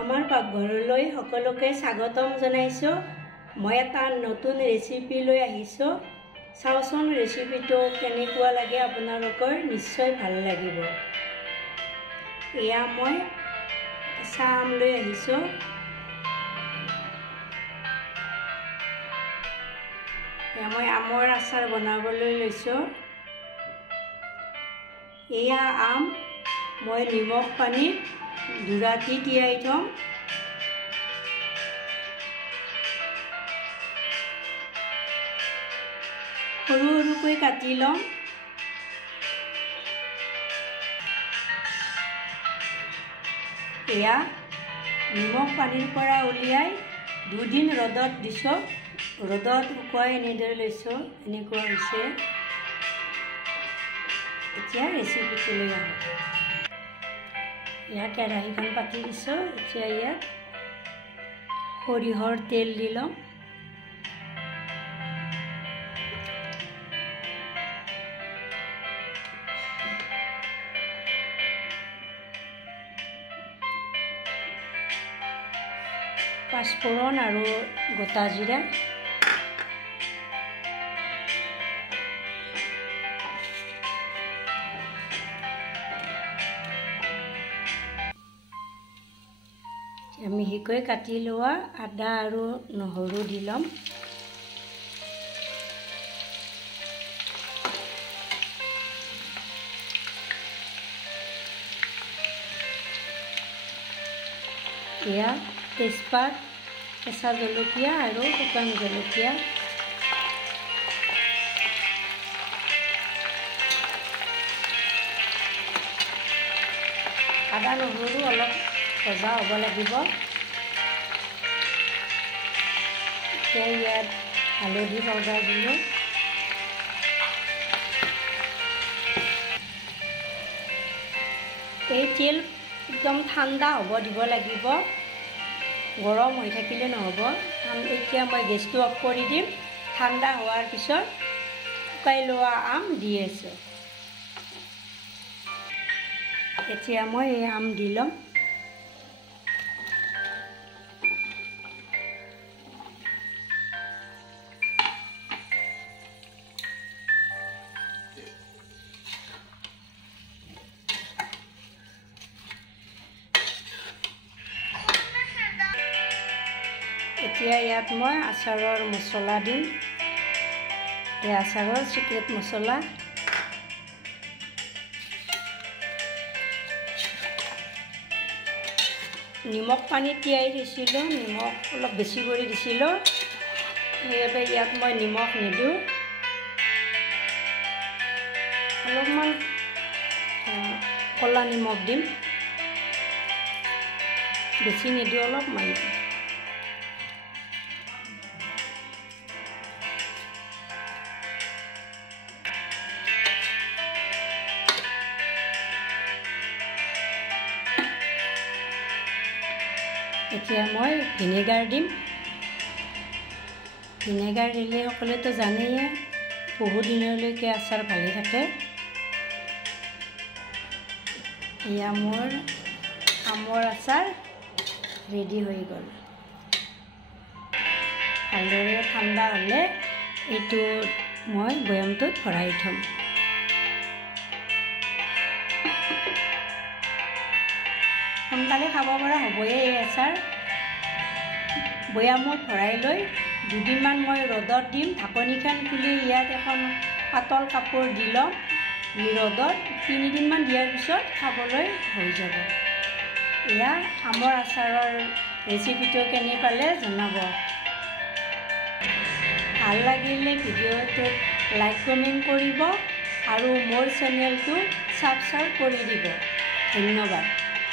আমাৰ পাকঘৰলৈ সকলোকে স্বাগতম জনাইছোঁ। মই এটা নতুন ৰেচিপি লৈ আহিছোঁ। চাওচোন ৰেচিপিটো কেনেকুৱা লাগে, আপোনালোকৰ নিশ্চয় ভাল লাগিব। এয়া মই কেঁচা আম লৈ আহিছোঁ। এয়া মই আমৰ আচাৰ বনাবলৈ লৈছোঁ। এয়া আম মই নিমখ পানীত 2 ৰাতি তিয়াই থ'ম। সৰু সৰুকৈ কাটি ল'ম। এয়া নিমখ পানীৰ পৰা উলিয়াই 2 দিন ৰ'দত দিছোঁ। ৰ'দত শুকুৱাই এনেদৰে লৈছোঁ। এনেকুৱা হৈছে। এতিয়া ৰেচিপিটো লৈ আহোঁ। এয়া কেৰাহীখন পাতি দিছোঁ। এতিয়া ইয়াত সৰিয়হৰ তেল দি ল'ম। পাঁচফোৰণ আৰু গোটা জিৰা। মিহিকৈ কাটি লোৱা আদা আৰু নহৰু দি ল'ম। এয়া তেজপাত, কেঁচা জলকীয়া আৰু শুকান জলকীয়া। আদা নহৰু অলপ ভজা হ'ব লাগিব। এতিয়া ইয়াত হালধি পাউডাৰ দিলোঁ। এই তেল একদম ঠাণ্ডা হ'ব দিব লাগিব, গৰম হৈ থাকিলে নহ'ব। এতিয়া মই গেছটো অফ কৰি দিম। ঠাণ্ডা হোৱাৰ পিছত শুকাই লোৱা আম দি আছোঁ। এতিয়া মই এই আম দি ল'ম। এতিয়া ইয়াত মই আচাৰৰ মছলা দিম। এই আচাৰৰ চিক্ৰেট মছলা। নিমখ পানীত তিয়াই থৈছিলোঁ। নিমখ অলপ বেছি কৰি দিছিলোঁ, সেইবাবে ইয়াত মই নিমখ নিদিওঁ। অলপমান ক'লা নিমখ দিম, বেছি নিদিওঁ, অলপমান। এতিয়া মই ভিনেগাৰ দিম। ভিনেগাৰ দিলে সকলোৱেতো জানেই বহু দিনলৈকে আচাৰ ভালে থাকে। এয়া মোৰ আমৰ আচাৰ ৰেডি হৈ গ'ল। ভালদৰে ঠাণ্ডা হ'লে এইটো মই বৈয়ামটোত ভৰাই থ'ম। সোনকালে খাব পৰা হ'বই এই আচাৰ। বৈয়ামত ভৰাই লৈ 2 দিনমান মই ৰ'দত দিম। ঢাকনিখন খুলি ইয়াত এখন পাতল কাপোৰ দি ল'ম। ৰ'দত 3 দিনমান দিয়াৰ পিছত খাবলৈ হৈ যাব। এয়া আমৰ আচাৰৰ ৰেচিপিটো কেনে পালে জনাব। ভাল লাগিলে ভিডিঅ'টোত লাইক কমেণ্ট কৰিব আৰু মোৰ চেনেলটো ছাবস্ক্ৰাইব কৰি দিব। ধন্যবাদ।